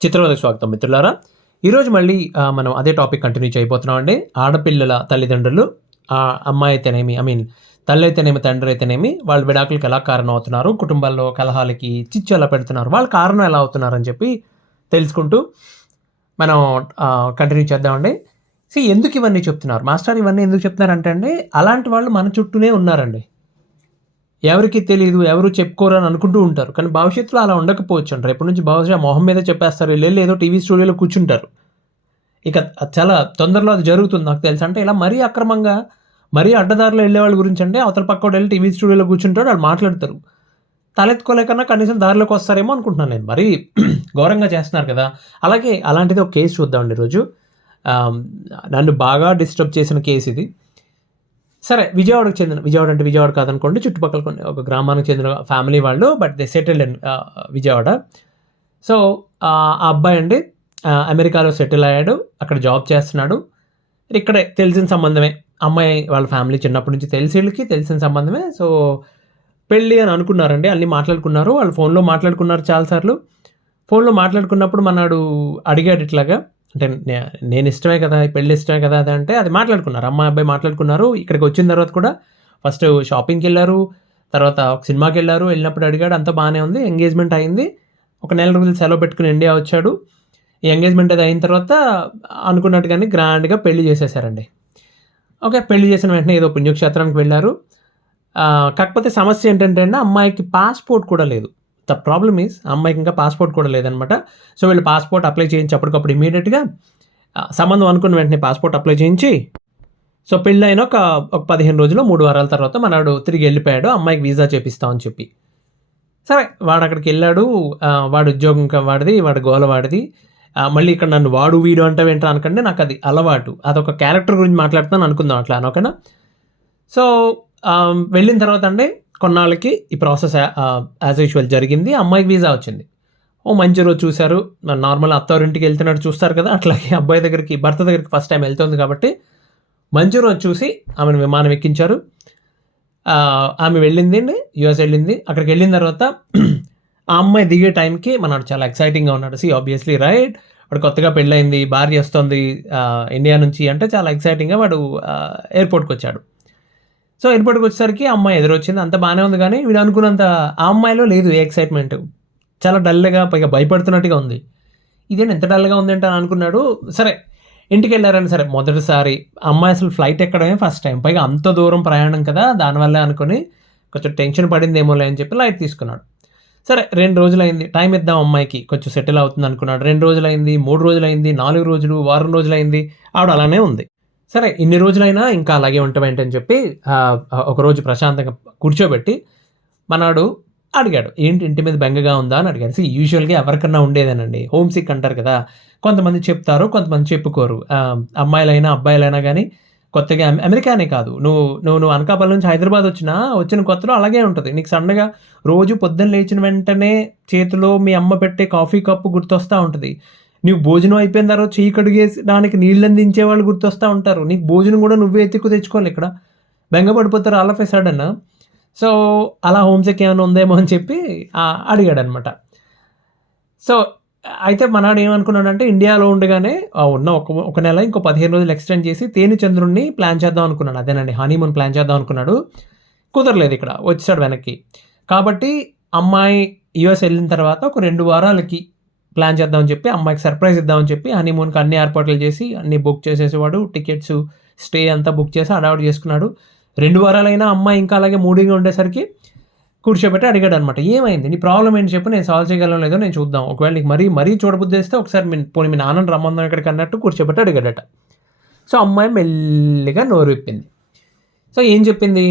చిత్రవదకు స్వాగతం మిత్రులారా. ఈరోజు మళ్ళీ మనం అదే టాపిక్ కంటిన్యూ చేయబోతున్నామండి. ఆడపిల్లల తల్లిదండ్రులు అమ్మాయి అయితేనేమి తల్లి అయితేనేమి, తండ్రి అయితేనేమి వాళ్ళు విడాకులకి ఎలా కారణం అవుతున్నారు, కుటుంబాల్లో కలహాలకి చిచ్చు ఎలా పెడుతున్నారు, వాళ్ళ కారణం ఎలా అవుతున్నారని చెప్పి తెలుసుకుంటూ మనం కంటిన్యూ చేద్దామండి. ఎందుకు ఇవన్నీ చెప్తున్నారు మాస్టర్, ఇవన్నీ ఎందుకు చెప్తున్నారంటే అండి, అలాంటి వాళ్ళు మన చుట్టూనే ఉన్నారండి. ఎవరికీ తెలీదు, ఎవరు చెప్పుకోరు అని అనుకుంటూ ఉంటారు. కానీ భవిష్యత్తులో అలా ఉండకపోవచ్చు అండి. రేపటి నుంచి బహుశా మొహం మీద చెప్పేస్తారు. వీళ్ళెళ్ళి ఏదో టీవీ స్టూడియోలో కూర్చుంటారు. ఇక చాలా తొందరలో అది జరుగుతుంది నాకు తెలుసు. అంటే ఇలా మరీ అక్రమంగా, మరీ అడ్డదారిలో వెళ్ళేవాళ్ళ గురించి అంటే అవతల పక్కోడెళ్ళి టీవీ స్టూడియోలో కూర్చుంటాడు, వాళ్ళు మాట్లాడతారు. తలెత్తుకోలేకన్నా కనీసం దారిలోకి వస్తారేమో అనుకుంటున్నాను నేను. మరీ ఘోరంగా చేస్తున్నారు కదా! అలాగే అలాంటిది ఒక కేసు చూద్దామండి ఈరోజు. నన్ను బాగా డిస్టర్బ్ చేసిన కేస్ ఇది. సరే, విజయవాడ అంటే విజయవాడ కాదనుకోండి, చుట్టుపక్కల కొన్ని ఒక గ్రామానికి చెందిన ఫ్యామిలీ వాళ్ళు, but they settled in Vijayawada. So, ఆ అబ్బాయి అండి అమెరికాలో సెటిల్ అయ్యాడు. అక్కడ జాబ్ చేస్తున్నాడు. ఇక్కడే తెలిసిన సంబంధమే. అమ్మాయి వాళ్ళ ఫ్యామిలీ చిన్నప్పటి నుంచి వీళ్ళకి తెలిసిన సంబంధమే. సో, పెళ్ళి అని అనుకున్నారండి. అన్నీ మాట్లాడుకున్నారు. వాళ్ళు ఫోన్‌లో మాట్లాడుకున్నారు చాలా సార్లు. ఫోన్‌లో మాట్లాడుకున్నప్పుడు మనోడు అడిగాడు ఇట్లాగా, అంటే నేను ఇష్టమే కదా, పెళ్ళి ఇష్టమే కదా అది అంటే, అది మాట్లాడుకున్నారు. అమ్మాయి, అబ్బాయి మాట్లాడుకున్నారు. ఇక్కడికి వచ్చిన తర్వాత కూడా ఫస్ట్ షాపింగ్‌కెళ్లారు. తర్వాత ఒక సినిమాకెళ్లారు. వెళ్ళినప్పుడు అడిగాడు, అంతా బానే ఉంది. ఎంగేజ్‌మెంట్ అయింది. ఒక నెల రోజులు సెలవు పెట్టుకొని ఇండియా వచ్చాడు. ఈ ఎంగేజ్‌మెంట్ అది అయిన తర్వాత అనుకున్నట్టుగానే గ్రాండ్‌గా పెళ్లి చేసేసారండి. ఓకే. పెళ్లి చేసిన వెంటనే ఏదో పుణ్యక్షేత్రానికి వెళ్లారు. కాకపోతే సమస్య ఏంటంటే అండి, అమ్మాయికి పాస్‌పోర్ట్ కూడా లేదు. ద ప్రాబ్లమ్ ఈజ్ అమ్మాయికి ఇంకా పాస్‌పోర్ట్ కూడా లేదనమాట. సో, వీళ్ళు పాస్‌పోర్ట్ అప్లై చేయించి అప్పటికప్పుడు ఇమ్మీడియేట్‌గా సంబంధం అనుకున్న వెంటనే పాస్‌పోర్ట్ అప్లై చేయించి, సో, పెళ్ళైన ఒక 15 రోజులు 3 వారాల తర్వాత మనోడు తిరిగి వెళ్ళిపోయాడు. అమ్మాయికి వీసా చేపిస్తామని చెప్పి. సరే, వాడక్కడికెళ్ళాడు. వాడి ఉద్యోగం వాడిది, వాడి గోల వాడిది. మళ్ళీ ఇక్కడ నన్ను వాడు, వీడు అంటావేంట్రా అనకండి, నాకది అలవాటు. అదొక క్యారెక్టర్ గురించి మాట్లాడుతున్నాను అనుకుందాం అట్లా ఓకేనా? సో, వెళ్ళిన తర్వాత అండి కొన్నాళ్ళకి ఈ ప్రాసెస్ యాజ్ యూజువల్ జరిగింది. అమ్మాయికి వీసా వచ్చింది. ఓ మంచి రోజు చూసారు. నార్మల్ అత్తవారింటికి వెళ్తున్నట్టు చూస్తారు కదా! అట్లాగే అబ్బాయి దగ్గరికి, భర్త దగ్గరికి ఫస్ట్ టైం వెళ్తుంది కాబట్టి మంచి రోజు చూసి ఆమెను విమానం ఎక్కించారు. ఆమె వెళ్ళిందండి, యూఎస్ వెళ్ళింది. అక్కడికి వెళ్ళిన తర్వాత ఆ అమ్మాయి దిగే టైంకి మనోడు చాలా ఎక్సైటింగ్‌గా ఉన్నాడు. Obviously right. వాడు కొత్తగా పెళ్ళయింది, భార్య వస్తుంది ఇండియా నుంచి అంటే చాలా ఎక్సైటింగ్‌గా వాడు ఎయిర్‌పోర్ట్‌కొచ్చాడు. సో, ఎయిర్‌పోర్ట్‌కి వచ్చేసరికి ఆ అమ్మాయి ఎదురొచ్చింది. అంతా బానే ఉంది గానీ, వీడు అనుకున్నంత ఆ అమ్మాయిలో లేదు ఏ ఎక్సైట్‌మెంట్. చాలా డల్‌గా, పైగా భయపడుతున్నట్టుగా ఉంది. ఇదేంటి ఇంత డల్‌గా ఉందేంటి అని అనుకున్నాడు. సరే, ఇంటికెళ్లారని సరే, మొదటిసారి అమ్మాయి అసలు ఫ్లైట్ ఎక్కడమే ఫస్ట్ టైం. పైగా అంత దూరం ప్రయాణం కదా! దానివల్లే అనుకోని కొంచెం టెన్షన్ పడిందేమోలే అని చెప్పి లైట్ తీసుకున్నాడు. సరే, 2 రోజులయింది. టైం ఇద్దాం అమ్మాయికి, కొంచెం సెటిల్ అవుతుంది అనుకున్నాడు. 2 రోజులయింది, 3 రోజులయింది, 4 రోజులు, వారం రోజులయింది. ఆవిడ అలానే ఉంది. సరే, ఇన్ని రోజులైనా ఇంకా అలాగే ఉంటావేంటని చెప్పి ఒకరోజు ప్రశాంతంగా కూర్చోబెట్టి మనోడు అడిగాడు, ఏంటి ఇంటి మీద బెంగగా ఉందా అని అడిగాడు. యూజువల్‌గా ఎవరికన్నా ఉండేదేనండి. హోమ్ సిక్ అంటారు కదా! కొంతమంది చెప్తారు, కొంతమంది చెప్పుకోరు. అమ్మాయిలైనా, అబ్బాయిలైనా గానీ కొత్తగా అమెరికానే కాదు. నువ్వు అనకాపల్లి నుంచి హైదరాబాద్ వచ్చిన కొత్తలో అలాగే ఉంటది. నీకు సడన్‌గా రోజు పొద్దున్న లేచిన వెంటనే చేతిలో మీ అమ్మ పెట్టే కాఫీ కప్పు గుర్తొస్తా ఉంటది. నీవు భోజనం అయిపోయిన తర్వాత చెయ్యి కడిగేసడానికి నీళ్ళందించే వాళ్ళు గుర్తొస్తా ఉంటారు. నీకు భోజనం గూడా నువ్వే తెచ్చుకోవాలి ఇక్కడ. బెంగ పడిపోతారు all of a sudden. So, అలా హోమ్ సిక్ ఏమైనా ఉందేమో అని చెప్పి అడిగాడనమాట. సో, అయితే మనాడు ఏమనుకున్నాడంటే, ఇండియాలో ఉండగానే ఉన్న ఒక నెల ఇంకో 15 రోజులు ఎక్స్‌టెండ్ చేసి తేనెచంద్రుడిని ప్లాన్ చేద్దాం అనుకున్నాడు. అదేనండి, హనీమూన్ ప్లాన్ చేద్దాం అనుకున్నాడు. కుదరలేదు ఇక్కడ. వచ్చేసాడు వెనక్కి. కాబట్టి అమ్మాయి యూఎస్ ఎళ్ళిన తర్వాత ఒక 2 వారాలకి ప్లాన్ చేద్దామని చెప్పి, అమ్మాయికి సర్ప్రైజ్ ఇద్దామని చెప్పి హనీమూన్‌కి అన్ని ఏర్పాట్లు చేసి, అన్నీ బుక్ చేసేసేవాడు. టికెట్స్, స్టే అంతా బుక్ చేసి హడావిడి చేసుకున్నాడు. 2 వారాలైనా అమ్మాయి ఇంకా అలాగే మూడీగా ఉండేసరికి కూర్చోబెట్టి అడిగాడనమాట. ఏమైంది? నీ ప్రాబ్లమ్ ఏంటి చెప్పు, నేను సాల్వ్ చేయగలనో లేదో నేను చూద్దాం. ఒకవేళ నీకు మరీ చూడబుద్దేస్తే ఒకసారి పోనీ మీ నాన్నని రమ్మందాం ఇక్కడికి అన్నట్టు కూర్చోబెట్టి అడిగాడట. సో, అమ్మాయి మెల్లిగా నోరు విప్పింది. సో, ఏం చెప్పింది?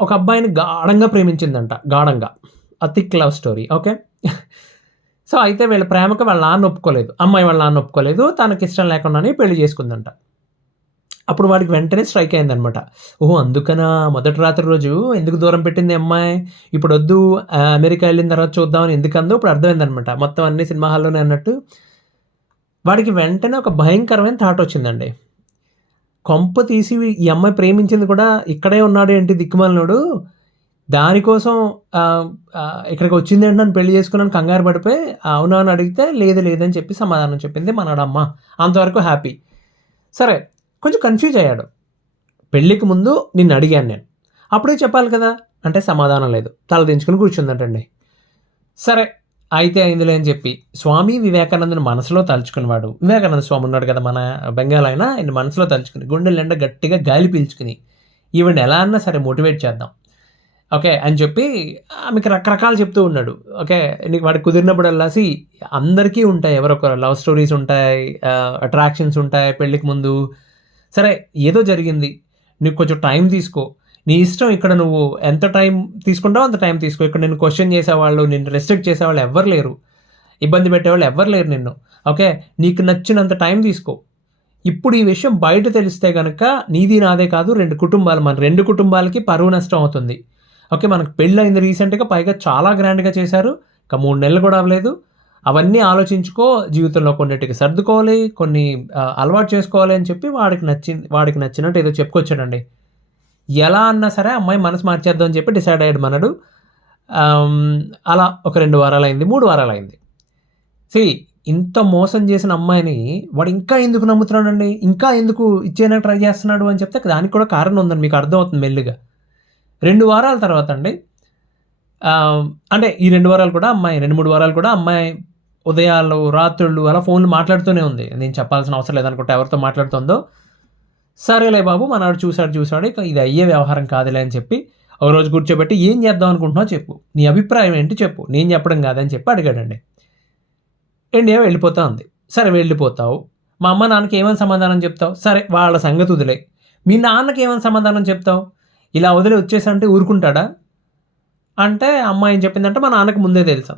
ఒక అబ్బాయిని గాఢంగా ప్రేమించిందంట. గాఢంగా. Thick love story. Okay. So, అయితే వీళ్ళ ప్రేమకి వాళ్ళ నాన్న ఒప్పుకోలేదు. అమ్మాయి వాళ్ళ నాన్న ఒప్పుకోలేదు. తనకిష్టం లేకుండానే పెళ్లి చేసుకుందంట. అప్పుడు వాడికి వెంటనే స్ట్రైక్ అయిందనమాట. ఓహో! అందుకనా మొదటి రాత్రి రోజు ఎందుకు దూరం పెట్టింది అమ్మాయి? ఇప్పుడొద్దు, అమెరికా ఎళ్ళిన తర్వాత చూద్దామని ఎందుకందో ఇప్పుడు అర్థమైందనమాట. మొత్తం అన్ని సినిమా హాల్లోనే అన్నట్టు. వాడికి వెంటనే ఒక భయంకరమైన థాట్ వచ్చిందండి. కొంప తీసి ఈ అమ్మాయి ప్రేమించింది కూడా ఇక్కడే ఉన్నాడేంటి దిక్కుమాలినోడు, దానికోసం ఇక్కడికి వచ్చిందేంటి నన్ను పెళ్లి చేసుకున్నాను కంగారు పడిపోయి అవునా అని అడిగితే లేదు లేదని చెప్పి సమాధానం చెప్పింది మనోడమ్మ. అంతవరకు హ్యాపీ. సరే కొంచెం కన్‌ఫ్యూజ్ అయ్యాడు. పెళ్ళికి ముందు నిన్ను అడిగాను నేను. అప్పుడే చెప్పాలి కదా! అంటే సమాధానం లేదు. తల దించుకొని కూర్చుందటండి. సరే అయితే అయిందిలే అని చెప్పి స్వామి వివేకానందుని మనసులో తలుచుకునేవాడు. వివేకానంద స్వామి ఉన్నాడు కదా! మన బెంగాల్ ఆయన. ఆయన మనసులో తలుచుకుని గుండెల నిండా గట్టిగా గాలి పీల్చుకుని ఈవిడ్ని ఎలా అన్నా సరే మోటివేట్ చేద్దాం. ఓకే. అని చెప్పి ఆమెకి రకరకాలు చెప్తూ ఉన్నాడు. ఓకే. నీకు వాడికి కుదిరినప్పుడల్లా అందరికీ ఉంటాయి. ఎవరో ఒకరు లవ్ స్టోరీస్ ఉంటాయి. అట్రాక్షన్స్ ఉంటాయి పెళ్ళికి ముందు. సరే ఏదో జరిగింది. నీకు కొంచెం టైం తీసుకో. నీ ఇష్టం ఇక్కడ నువ్వు ఎంత టైం తీసుకుంటావో అంత టైం తీసుకో. ఇక్కడ నిన్ను క్వెషన్ చేసేవాళ్ళు, నిన్ను రెస్ట్రిక్ట్ చేసేవాళ్ళు ఎవ్వరు లేరు. ఇబ్బంది పెట్టేవాళ్ళు ఎవ్వరు లేరు నిన్ను. ఓకే. నీకు నచ్చినంత టైం తీసుకో. ఇప్పుడు ఈ విషయం బయట తెలిస్తే గనక నీది నాదే కాదు 2 కుటుంబాలు మన 2 కుటుంబాలకి పరువు నష్టం అవుతుంది. ఓకే. మనకు పెళ్ళయింది రీసెంట్‌గా పైగా చాలా గ్రాండ్‌గా చేశారు. ఇంకా 3 నెలలు కూడా అవ్వలేదు. అవన్నీ ఆలోచించుకో. జీవితంలో కొన్నిటికి సర్దుకోవాలి. కొన్ని అలవాటు చేసుకోవాలి అని చెప్పి వాడికి నచ్చినట్టు ఏదో చెప్పుకొచ్చాడండి. ఎలా అన్నా సరే అమ్మాయి మనసు మార్చేద్దాం అని చెప్పి డిసైడ్ అయ్యాడు మనడు. అలా ఒక 2 వారాలయింది. 3 వారాలయింది. సీ ఇంత మోసం చేసిన అమ్మాయిని వాడు ఇంకా ఎందుకు నమ్ముతున్నాడండి? ఇంకా ఎందుకు ఇచ్చేయడానికి ట్రై చేస్తున్నాడు అని చెప్తే దానికి కూడా కారణం ఉందని మీకు అర్థమవుతుంది మెల్లిగా. 2 వారాల తర్వాత అండి అంటే ఈ 2 వారాలు కూడా అమ్మాయి 2, 3 వారాలు కూడా అమ్మాయి ఉదయాలు, రాత్రుళ్ళు అలా ఫోన్‌లు మాట్లాడుతూనే ఉంది. నేను చెప్పాల్సిన అవసరం లేదనుకుంటా ఎవరితో మాట్లాడుతుందో. సరేలే బాబు మనోడు చూసాడు. ఇక ఇది అయ్యే వ్యవహారం కాదులే అని చెప్పి ఒక రోజు కూర్చోబెట్టి ఏం చేద్దాం అనుకుంటున్నావో చెప్పు. నీ అభిప్రాయం ఏంటి చెప్పు. నేను చెప్పడం కాదని చెప్పి అడిగాడండి. ఇండియా వెళ్ళిపోతా ఉంది. సరే వెళ్ళిపోతావు. మా అమ్మ, నాన్నకి ఏమని సమాధానం చెప్తావు? సరే వాళ్ళ సంగతి వదిలేయి. మీ నాన్నకి ఏమని సమాధానం చెప్తావు? ఇలా వదిలి వచ్చేసంటే ఊరుకుంటాడా? అంటే అమ్మాయి ఏం చెప్పిందంటే మా నాన్నకి ముందే తెలుసు.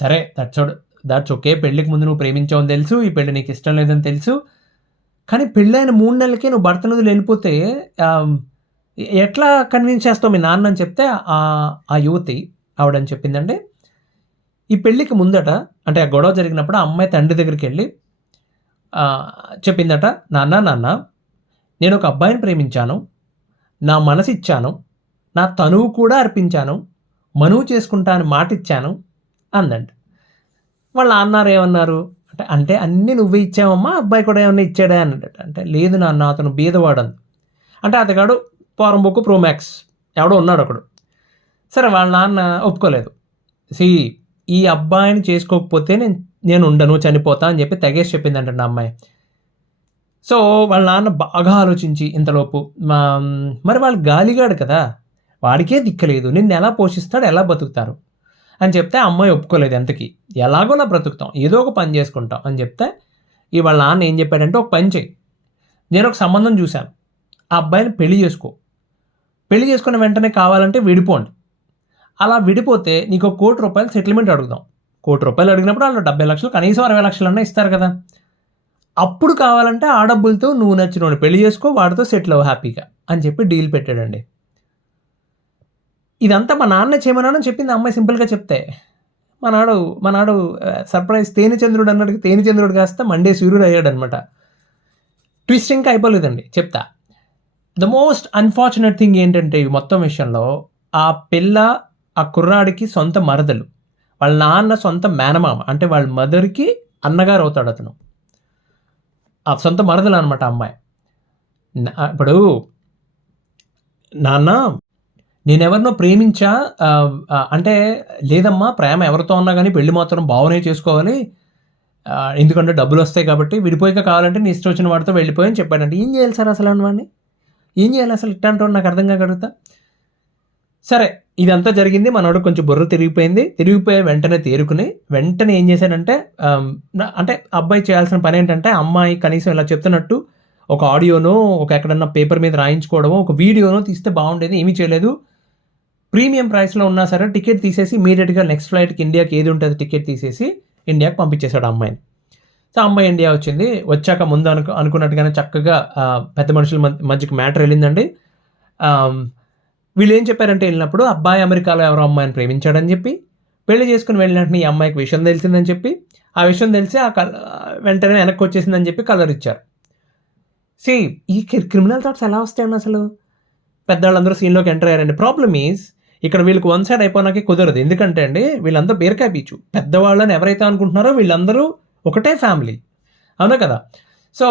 సరే దట్స్ ఓకే. పెళ్ళికి ముందు నువ్వు ప్రేమించావని తెలుసు. ఈ పెళ్లి నీకు ఇష్టం లేదని తెలుసు. కానీ పెళ్ళైన 3 నెలలకే నువ్వు భర్తను వదిలి వెళ్ళిపోతే ఎట్లా కన్విన్స్ చేస్తావు మీ నాన్న అని చెప్తే ఆ యువతి ఆవిడని చెప్పిందంటే ఈ పెళ్ళికి ముందట అంటే ఆ గొడవ జరిగినప్పుడు ఆ అమ్మాయి తండ్రి దగ్గరికెళ్ళి చెప్పిందట, నాన్న నేను ఒక అబ్బాయిని ప్రేమించాను. నా మనసు ఇచ్చాను. నా తనువు కూడా అర్పించాను. మనువు చేసుకుంటా అని మాటిచ్చాను అందంట. వాళ్ళ నాన్నారు ఏమన్నారు అంటే అన్నీ నువ్వే ఇచ్చావమ్మా, అబ్బాయి కూడా ఏమన్నా ఇచ్చాడా అన్నాడట. అంటే లేదు నాన్న అతను బీదవాడు. అంటే అతగాడు పోరంబోకు ప్రోమాక్స్ ఎవడో ఉన్నాడు ఒకడు. సరే వాళ్ళ నాన్న ఒప్పుకోలేదు. ఈ అబ్బాయిని చేసుకోకపోతే నేను ఉండను, చనిపోతా అని చెప్పి తెగేసి చెప్పిందంటండి ఆ అమ్మాయి. సో వాళ్ళ నాన్న బాగా ఆలోచించి ఇంతలోపు మరి వాళ్ళు గాలిగాడు కదా, వాడికే దిక్కలేదు, నిన్ను ఎలా పోషిస్తాడు, ఎలా బతుకుతారు అని చెప్తే ఆ అమ్మాయి ఒప్పుకోలేదు. ఎంతకి ఎలాగోలా బ్రతుకుతాం, ఏదో ఒక పని చేసుకుంటాం అని చెప్తే వాళ్ళ నాన్న ఏం చెప్పాడంటే ఒక పని చేయి, నేను ఒక సంబంధం చూశాను, ఆ అబ్బాయిని పెళ్లి చేసుకున్న వెంటనే కావాలంటే విడిపోండి. అలా విడిపోతే నీకు ₹1,00,00,000 సెటిల్మెంట్ అడుగుదాం. ₹1,00,00,000 అడిగినప్పుడు వాళ్ళు 70 లక్షలు కనీసం 60 లక్షలన్నా ఇస్తారు కదా. అప్పుడు కావాలంటే ఆ డబ్బులతో నువ్వు నచ్చినోడిని పెళ్లి చేసుకో, వాడితో సెటిల్ అవ్వు హ్యాపీగా అని చెప్పి డీల్ పెట్టాడండి. ఇదంతా మా నాన్న చేయమన్నానని చెప్పింది అమ్మాయి సింపుల్గా చెప్తే. మనాడు సర్ప్రైజ్ తేనెచంద్రుడు అన్నట్టుగా తేనెచంద్రుడు కాస్త మండే సూర్యుడు అయ్యాడనమాట. ట్విస్ట్ ఇంకా అయిపోలేదండి చెప్తా. ద మోస్ట్ అన్ఫార్చునేట్ థింగ్ ఏంటంటే ఈ మొత్తం విషయంలో ఆ పిల్ల ఆ కుర్రాడికి సొంత మరదలు, వాళ్ళ నాన్న సొంత మేనమామ, అంటే వాళ్ళ మదర్కి అన్నగారు అవుతాడు అతను. ఆ సొంత మరదలు అనమాట అమ్మాయి. ఇప్పుడు నాన్న నేనెవరినో ప్రేమించా అంటే లేదమ్మా, ప్రేమ ఎవరితో ఉన్నా కానీ పెళ్లి మాత్రం బావనే చేసుకోవాలి, ఎందుకంటే డబ్బులు వస్తాయి కాబట్టి, విడిపోయాక కావాలంటే నీ ఇష్టం వచ్చిన వాడితో వెళ్ళిపోయని చెప్పాడంటే ఏం చేయాలి సార్ అసలు వాడిని? ఏం చేయాలి అసలు ఇట్లాంటి నాకు అర్థం కాగలుగుతా. సరే ఇదంతా జరిగింది. మనోడు కొంచెం బుర్ర తిరిగిపోయి వెంటనే తేరుకుని వెంటనే ఏం చేశాడంటే అంటే అబ్బాయి చేయాల్సిన పని ఏంటంటే అమ్మాయి కనీసం ఇలా చెప్తున్నట్టు ఒక ఆడియోనో ఒక ఎక్కడన్నా పేపర్ మీద రాయించుకోవడమో ఒక వీడియోనో తీస్తే బాగుండేది. ఏమీ చేయలేదు. ప్రీమియం ప్రైస్లో ఉన్నా సరే టికెట్ తీసేసి ఇమీడియట్గా నెక్స్ట్ ఫ్లైట్కి ఇండియాకి ఏది ఉంటుంది టికెట్ తీసేసి ఇండియాకి పంపించేశాడు అమ్మాయిని. సో అమ్మాయి ఇండియా వచ్చింది. వచ్చాక ముందు అనుకున్నట్టుగానే చక్కగా పెద్ద మనుషుల మధ్యకి మ్యాటర్ వెళ్ళిందండి. వీళ్ళు ఏం చెప్పారంటే వెళ్ళినప్పుడు అబ్బాయి అమెరికాలో ఎవరో అమ్మాయిని ప్రేమించాడని చెప్పి పెళ్లి చేసుకుని వెళ్ళినట్టు ఈ అమ్మాయికి విషయం తెలిసిందని చెప్పి ఆ విషయం తెలిసి వెంటనే వెనక్కి వచ్చేసిందని చెప్పి కలర్ ఇచ్చారు. ఈ క్రిమినల్ థాట్స్ ఎలా వస్తాయని అసలు పెద్దవాళ్ళందరూ సీన్లోకి ఎంటర్ అయ్యారండి. ప్రాబ్లమ్ ఈజ్ ఇక్కడ వీళ్ళకి వన్ సైడ్ అయిపోయినాకే కుదరదు. ఎందుకంటే అండి వీళ్ళంతా బీరకాయ పీచు. పెద్దవాళ్ళని ఎవరైతే అనుకుంటున్నారో వీళ్ళందరూ ఒకటే ఫ్యామిలీ. అవునా కదా? సో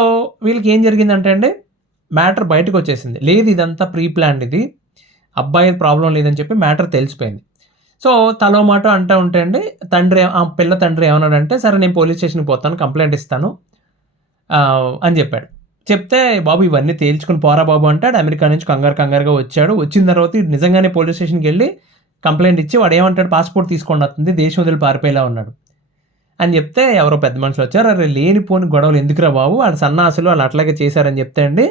వీళ్ళకి ఏం జరిగిందంటే అండి మ్యాటర్ బయటకు వచ్చేసింది. లేదు ఇదంతా ప్రీ ప్లాన్డ్, ఇది అబ్బాయి ప్రాబ్లం లేదని చెప్పి మ్యాటర్ తెలిసిపోయింది. సో తలో మాట అంటూ ఉంటే అండి ఆ పిల్ల తండ్రి ఏమన్నాడంటే, సరే నేను పోలీస్ స్టేషన్కి పోతాను, కంప్లైంట్ ఇస్తాను అని చెప్పాడు. చెప్తే బాబు ఇవన్నీ తేల్చుకుని పోరా బాబు అంటాడు. అమెరికా నుంచి కంగారుగా వచ్చాడు. వచ్చిన తర్వాత నిజంగానే పోలీస్ స్టేషన్కి వెళ్ళి కంప్లైంట్ ఇచ్చి వాడు ఏమంటాడు, పాస్పోర్ట్ తీసుకొని వస్తుంది, దేశం వదిలి పారిపోయేలా ఉన్నాడు అని చెప్తే ఎవరో పెద్ద మనుషులు వచ్చారు. అరే లేనిపోని గొడవలు ఎందుకురా బాబు, వాళ్ళు సన్నాసులు వాళ్ళు అట్లాగే చేశారని చెప్తే అండి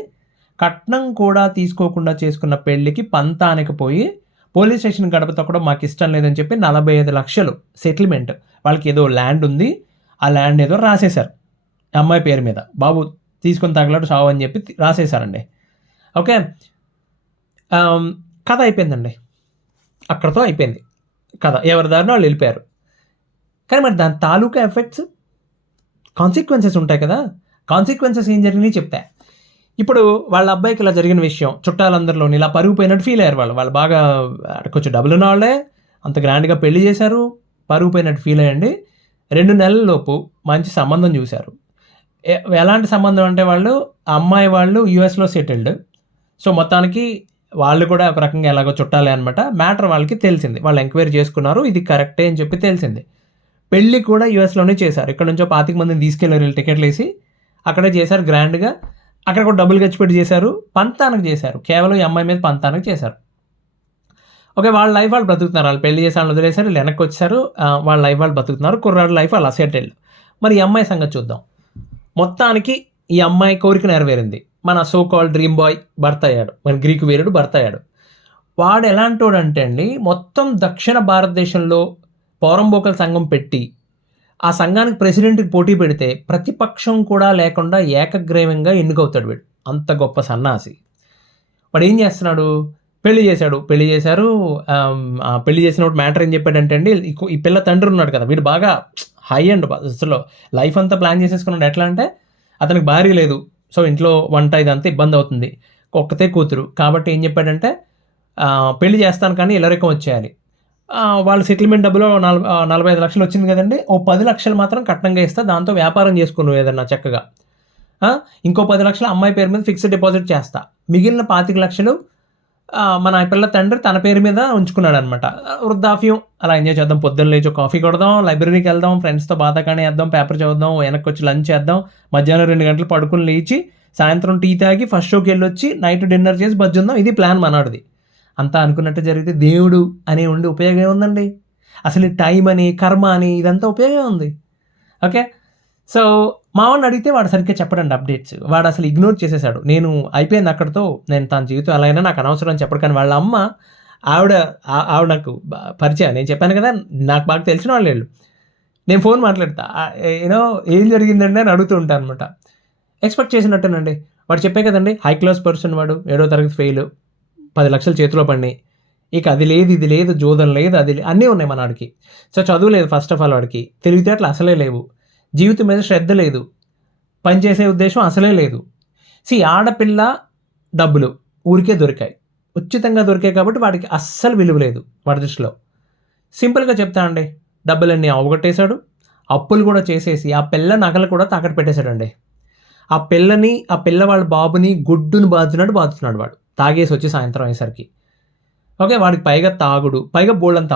కట్నం కూడా తీసుకోకుండా చేసుకున్న పెళ్ళికి పంతానికి పోయి పోలీస్ స్టేషన్ గడప తొక్కడం మాకు ఇష్టం లేదని చెప్పి 45 లక్షలు సెటిల్మెంట్. వాళ్ళకి ఏదో ల్యాండ్ ఉంది, ఆ ల్యాండ్ ఏదో రాసేశారు అమ్మాయి పేరు మీద. బాబు తీసుకొని తగలడు సావు అని చెప్పి రాసేశారండి. ఓకే, కథ అయిపోయిందండి, అక్కడతో అయిపోయింది కథ. ఎవరి దారిని వాళ్ళు వెళ్ళిపోయారు. కానీ మరి దాని తాలూకా ఎఫెక్ట్స్, కాన్సిక్వెన్సెస్ ఉంటాయి కదా. కాన్సిక్వెన్సెస్ ఏం జరిగినాయి చెప్తా. ఇప్పుడు వాళ్ళ అబ్బాయికి ఇలా జరిగిన విషయం చుట్టాలందరిలోని ఇలా పరుగు పోయినట్టు ఫీల్ అయ్యారు. వాళ్ళు బాగా కొంచెం డబ్బులు ఉన్న వాళ్ళే, అంత గ్రాండ్గా పెళ్లి చేశారు, పరుగు పోయినట్టు ఫీల్ అయ్యండి. 2 నెలల లోపు మంచి సంబంధం చూశారు. ఎలాంటి సంబంధం అంటే వాళ్ళు అమ్మాయి వాళ్ళు యూఎస్లో సెటిల్డ్. సో మొత్తానికి వాళ్ళు కూడా ఒక రకంగా ఎలాగో చుట్టాలే అనమాట. మ్యాటర్ వాళ్ళకి తెలిసింది, వాళ్ళు ఎంక్వైరీ చేసుకున్నారు, ఇది కరెక్టే అని చెప్పి తెలిసింది. పెళ్ళి కూడా యూఎస్లోనే చేశారు. ఇక్కడ నుంచో 25 మందిని తీసుకెళ్ళారు, వీళ్ళు టికెట్లు వేసి అక్కడే చేశారు గ్రాండ్గా. అక్కడ కూడా డబ్బులు ఖర్చు పెట్టి చేశారు, పంతానికి చేశారు, కేవలం ఈ అమ్మాయి మీద పంతానికి చేశారు. ఓకే, వాళ్ళ లైఫ్ వాళ్ళు బ్రతుకుతున్నారు. వాళ్ళు పెళ్లి చేసి వాళ్ళు వదిలేశారు, వీళ్ళు వెనక్కి వచ్చారు, వాళ్ళ లైఫ్ వాళ్ళు బ్రతుకుతున్నారు, కుర్రాడు లైఫ్ వాళ్ళు సెటిల్డ్. మరి ఈ అమ్మాయి సంగతి చూద్దాం. మొత్తానికి ఈ అమ్మాయి కోరిక నెరవేరింది. మన సో కాల్ డ్రీమ్ బాయ్ భర్త అయ్యాడు, మన గ్రీకు వీరుడు భర్త అయ్యాడు. వాడు ఎలాంటోడు అంటే అండి, మొత్తం దక్షిణ భారతదేశంలో పోరంబోకల సంఘం పెట్టి ఆ సంఘానికి ప్రెసిడెంట్కి పోటీ పెడితే ప్రతిపక్షం కూడా లేకుండా ఏకగ్రీవంగా ఎన్నికవుతాడు వీడు. అంత గొప్ప సన్నాసి. వాడు ఏం చేస్తున్నాడు, పెళ్లి చేశారు. పెళ్లి చేసినప్పుడు మ్యాటర్ ఏం చెప్పాడంటే అండి, ఈ పిల్ల తండ్రి ఉన్నాడు కదా, వీడు బాగా హై అండ్ అసలు లైఫ్ అంతా ప్లాన్ చేసేసుకున్నాడు. ఎట్లా అంటే అతనికి భార్య లేదు, సో ఇంట్లో వంట ఇదంతా ఇబ్బంది అవుతుంది, ఒక్కతే కూతురు. కాబట్టి ఏం చెప్పాడంటే పెళ్లి చేస్తాను కానీ ఇల్లరికం వచ్చేయాలి. వాళ్ళ సెటిల్మెంట్ డబ్బులో 45 లక్షలు వచ్చింది కదండి, ఓ 10 లక్షలు మాత్రం కట్నంగా ఇస్తా, దాంతో వ్యాపారం చేసుకున్నావు ఏదన్నా చక్కగా. ఇంకో 10 లక్షలు అమ్మాయి పేరు మీద ఫిక్స్డ్ డిపాజిట్ చేస్తా, మిగిలిన 25 లక్షలు మన పిల్ల తండ్రి తన పేరు మీద ఉంచుకున్నాడు అనమాట. వృద్ధాప్యం అలా ఎంజాయ్ చేద్దాం, పొద్దున్న లేచి కాఫీ కొడదాం, లైబ్రరీకి వెళ్దాం, ఫ్రెండ్స్తో బాధాకాణి వేద్దాం, పేపర్ చదువుదాం, వెనక్కి వచ్చి లంచ్ చేద్దాం, మధ్యాహ్నం 2 గంటలు పడుకుని లేచి సాయంత్రం టీ తాగి ఫస్ట్ షోకి వెళ్ళి వచ్చి నైట్ డిన్నర్ చేసి బజ్జుందాం. ఇది ప్లాన్ మనాడిది. అంతా అనుకున్నట్టు జరిగితే దేవుడు అనే ఉండి ఉపయోగం ఉందండి. అసలు టైం అని కర్మ అని ఇదంతా ఉపయోగం ఉంది. ఓకే, సో మా వాడిని అడిగితే వాడు సరిగ్గా చెప్పడండి అప్డేట్స్. వాడు అసలు ఇగ్నోర్ చేసేసాడు. నేను అయిపోయింది అక్కడితో, నేను తన జీవితం ఎలా అయినా నాకు అనవసరం అని చెప్పడు. కానీ వాళ్ళ అమ్మ ఆవిడ నాకు పరిచయం, నేను చెప్పాను కదా నాకు బాగా తెలిసిన వాళ్ళు వీళ్ళు. నేను ఫోన్ మాట్లాడతా, ఏం జరిగిందండి అని అడుగుతూ ఉంటాను అనమాట. ఎక్స్పెక్ట్ చేసినట్టేనండి. వాడు చెప్పే కదండి, హై క్లాస్ పర్సన్, వాడు 7వ తరగతి ఫెయిల్, 10 లక్షలు చేతిలో పడినాయి, ఇక అది లేదు ఇది లేదు, జోదం లేదు, అది అన్నీ ఉన్నాయి మన వాడికి. సో చదువు లేదు, ఫస్ట్ ఆఫ్ ఆల్ వాడికి తెలివితేటలు అసలే లేవు, జీవితం మీద శ్రద్ధ లేదు, పనిచేసే ఉద్దేశం అసలే లేదు. ఆడపిల్ల డబ్బులు ఊరికే దొరికాయి, ఉచితంగా దొరికాయి కాబట్టి వాడికి అస్సలు విలువ లేదు వాడి దృష్టిలో. సింపుల్గా చెప్తా అండి, డబ్బులన్నీ అవగొట్టేశాడు, అప్పులు కూడా చేసేసి ఆ పిల్ల నగలు కూడా తాకట్టు పెట్టేశాడండి. ఆ పిల్ల వాళ్ళ బాబుని గుడ్డును బాదుతున్నాడు వాడు, తాగేసి వచ్చి సాయంత్రం అయ్యేసరికి. ఓకే, వాడికి పైగా తాగుడు, పైగా బోల్డంత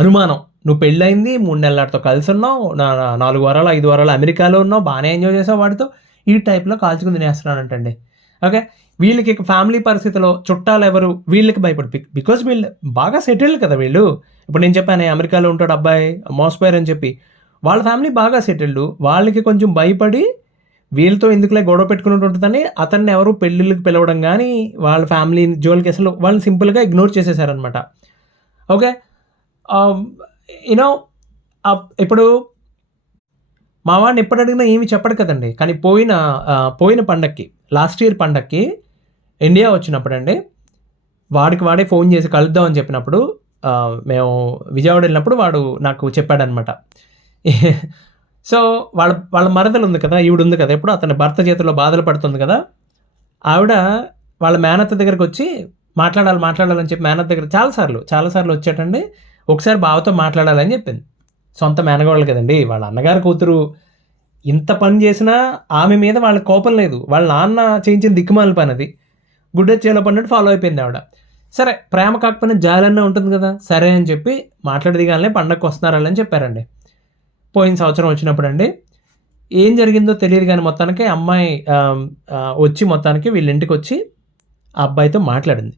అనుమానం. నువ్వు పెళ్ళయింది, 3 నెలలతో కలిసి ఉన్నావు, 4 వారాలు 5 వారాలు అమెరికాలో ఉన్నావు, బాగానే ఎంజాయ్ చేసావు వాడితో, ఈ టైప్లో కాల్చుకుని తినేస్తున్నానంటండి. ఓకే, వీళ్ళకి ఫ్యామిలీ పరిస్థితిలో చుట్టాలు ఎవరు వీళ్ళకి భయపడి, బికాజ్ వీళ్ళు బాగా సెటిల్డ్ కదా వీళ్ళు. ఇప్పుడు నేను చెప్పాను అమెరికాలో ఉంటాడు అబ్బాయి మోసపోయారు అని చెప్పి, వాళ్ళ ఫ్యామిలీ బాగా సెటిల్డ్, వాళ్ళకి కొంచెం భయపడి వీళ్ళతో ఎందుకులే గొడవ పెట్టుకున్నట్టు ఉంటుందని అతన్ని ఎవరు పెళ్ళిళ్ళకి పిలవడం కానీ వాళ్ళ ఫ్యామిలీ జోలికి అసలు వాళ్ళని సింపుల్గా ఇగ్నోర్ చేసేసారనమాట. ఓకే, ఇప్పుడు మా వాడిని ఎప్పుడు అడిగినా ఏమి చెప్పడు కదండి. కానీ పోయిన పండక్కి, లాస్ట్ ఇయర్ పండక్కి ఇండియా వచ్చినప్పుడు అండి, వాడే ఫోన్ చేసి కలుద్దామని చెప్పినప్పుడు, మేము విజయవాడ వెళ్ళినప్పుడు వాడు నాకు చెప్పాడనమాట. సో వాళ్ళ మరదలు ఉంది కదా, ఈవిడ ఉంది కదా, ఇప్పుడు అతని భర్త చేతిలో బాధలు పడుతుంది కదా, ఆవిడ వాళ్ళ మేనత్త దగ్గరికి వచ్చి మాట్లాడాలని చెప్పి మేనత్ దగ్గర చాలాసార్లు వచ్చాటండి. ఒకసారి బావతో మాట్లాడాలని చెప్పింది. సొంత మేనగోడలు కదండి, వాళ్ళ అన్నగారి కూతురు ఇంత పని చేసినా ఆమె మీద వాళ్ళ కోపం లేదు. వాళ్ళ నాన్న చేయించిన దిక్కుమాల పని అది. గుడ్డ చేలో పడినట్టు ఫాలో అయిపోయింది ఆవిడ. సరే, ప్రేమ కాకపోయినా జాలన్నా ఉంటుంది కదా, సరే అని చెప్పి మాట్లాడి దిగాలనే పండగకు వస్తున్నారని చెప్పారండి. పోయిన సంవత్సరం వచ్చినప్పుడు అండి ఏం జరిగిందో తెలియదు కానీ మొత్తానికి అమ్మాయి వచ్చి మొత్తానికి వీళ్ళ ఇంటికి వచ్చి ఆ అబ్బాయితో మాట్లాడింది.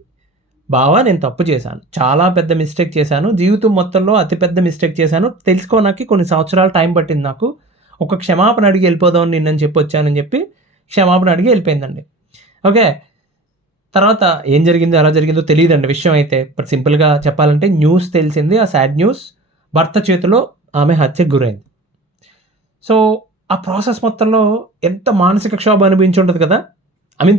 బావా, నేను తప్పు చేశాను, చాలా పెద్ద మిస్టేక్ చేశాను, జీవితం మొత్తంలో అతిపెద్ద మిస్టేక్ చేశాను, తెలుసుకోవడానికి కొన్ని సంవత్సరాలు టైం పట్టింది, నాకు ఒక క్షమాపణ అడిగి వెళ్ళిపోదామని నిన్నని చెప్పి వచ్చానని చెప్పి క్షమాపణ అడిగి వెళ్ళిపోయిందండి. ఓకే, తర్వాత ఏం జరిగిందో ఎలా జరిగిందో తెలియదండి విషయం అయితే. బట్ సింపుల్గా చెప్పాలంటే న్యూస్ తెలిసింది, ఆ సాడ్ న్యూస్, భర్త చేతిలో ఆమె హత్యకు గురైంది. సో ఆ ప్రాసెస్ మొత్తంలో ఎంత మానసిక క్షోభ అనిపించి ఉంటుంది కదా,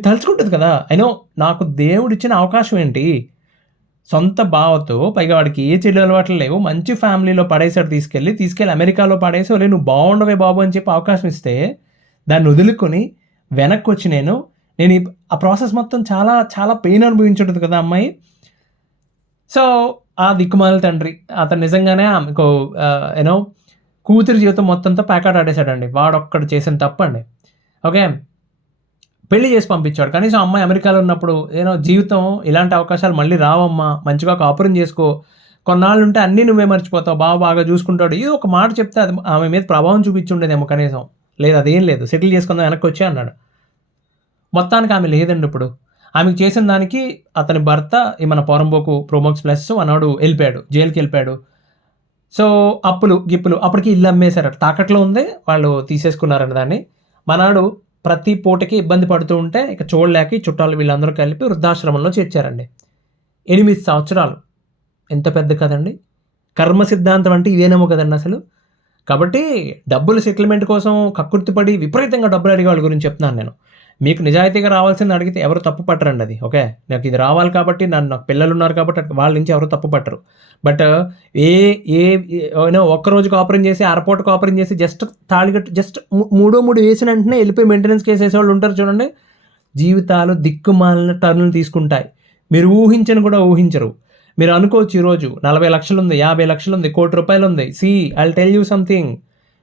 తలుచుకుంటుంది కదా. అయినో నాకు దేవుడిచ్చిన అవకాశం ఏంటి, సొంత బావతో, పైగా వాడికి ఏ చెల్లి అలవాట్లు లేవు, మంచి ఫ్యామిలీలో పడేసాడు, తీసుకెళ్ళి అమెరికాలో పడేసి ఒరే నువ్వు బాగుండవే బాబు అని చెప్పి అవకాశం ఇస్తే దాన్ని వదులుకొని వెనక్కి వచ్చి నేను ఆ ప్రాసెస్ మొత్తం చాలా చాలా పెయిన్ అనుభవించుంటుంది కదా అమ్మాయి. సో ఆ దిక్కుమాల తండ్రి అతను నిజంగానే ఆమెకు కూతురి జీవితం మొత్తంతో ప్యాకెట్ ఆడేశాడండి. వాడొక్కడు చేసిన తప్పండి. ఓకే, పెళ్లి చేసి పంపించాడు. కనీసం అమ్మాయి అమెరికాలో ఉన్నప్పుడు జీవితం ఇలాంటి అవకాశాలు మళ్ళీ రావమ్మా, మంచిగా కాపురం చేసుకో, కొన్నాళ్ళు ఉంటే అన్నీ నువ్వే మర్చిపోతావు, బాగా చూసుకుంటాడు, ఇది ఒక మాట చెప్తే అది ఆమె మీద ప్రభావం చూపించుండేదేమో కనీసం. లేదు, అదేం లేదు, సెటిల్ చేసుకుందాం వెనక్కి వచ్చి అన్నాడు. మొత్తానికి ఆమె లేదండి. ఇప్పుడు ఆమెకు చేసిన దానికి అతని భర్త మన పోరంబోకు ప్రోమోక్స్ ప్లస్ అన్నాడు వెళ్ళిపోయాడు, జైలుకి వెళ్ళిపోయాడు. సో అప్పులు గిప్పులు, అప్పటికి ఇల్లు అమ్మేశారట, తాకట్లో ఉంది, వాళ్ళు తీసేసుకున్నారండి దాన్ని. మనాడు ప్రతి పూటకి ఇబ్బంది పడుతూ ఉంటే ఇక చూడలేక చుట్టాలు వీళ్ళందరూ కలిపి వృద్ధాశ్రమంలో చేర్చారండి. 8 సంవత్సరాలు, ఎంత పెద్ద కదండి. కర్మ సిద్ధాంతం అంటే ఇవేనేమో కదండి అసలు. కాబట్టి డబ్బులు సెటిల్మెంట్ కోసం కక్కుర్తిపడి విపరీతంగా డబ్బులు అడిగే వాళ్ళ గురించి చెప్తున్నాను నేను. మీకు నిజాయితీగా రావాల్సింది అడిగితే ఎవరు తప్పు పట్టరండి అది. ఓకే, నాకు ఇది రావాలి కాబట్టి, నాకు పిల్లలు ఉన్నారు కాబట్టి వాళ్ళ నుంచి ఎవరు తప్పు పట్టరు. బట్ ఒక్కరోజు కాపురం చేసి, అరపూట కాపురం చేసి, జస్ట్ తాళిగట్టు జస్ట్ 3 వేసిన వెంటనే వెళ్ళిపోయి మెయింటెనెన్స్ కేసు వేసేవాళ్ళు ఉంటారు చూడండి. జీవితాలు దిక్కుమాలిన టర్నులు తీసుకుంటాయి. మీరు ఊహించని కూడా ఊహించరు. మీరు అనుకోవచ్చు ఈరోజు 40 లక్షలు ఉంది, 50 లక్షలు ఉంది, ₹1,00,00,000 ఉంది. I'll tell you something.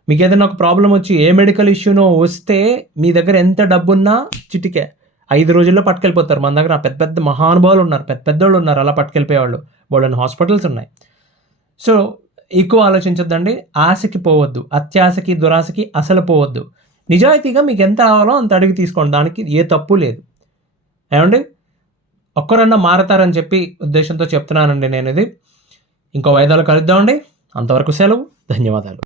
మీకు ఏదైనా ఒక ప్రాబ్లం వచ్చి ఏ మెడికల్ ఇష్యూనో వస్తే మీ దగ్గర ఎంత డబ్బున్నా చిటికే 5 రోజుల్లో పట్టుకెళ్ళిపోతారు. మన దగ్గర పెద్ద పెద్ద మహానుభావులు ఉన్నారు, పెద్దోళ్ళు ఉన్నారు, అలా పట్టుకెళ్ళిపోయేవాళ్ళు. బోల్డెన్ హాస్పిటల్స్ ఉన్నాయి. సో ఎక్కువ ఆలోచించొద్దండి, ఆశకి పోవద్దు, అత్యాశకి దురాశకి అసలు పోవద్దు. నిజాయితీగా మీకు ఎంత రావాలో అంత అడిగి తీసుకోండి, దానికి ఏ తప్పు లేదు. ఏమండి, ఒక్కరన్నా మారతారని చెప్పి ఉద్దేశంతో చెప్తున్నానండి నేను ఇది. ఇంకో వాయిదాలో కలుద్దామండి. అంతవరకు సెలవు, ధన్యవాదాలు.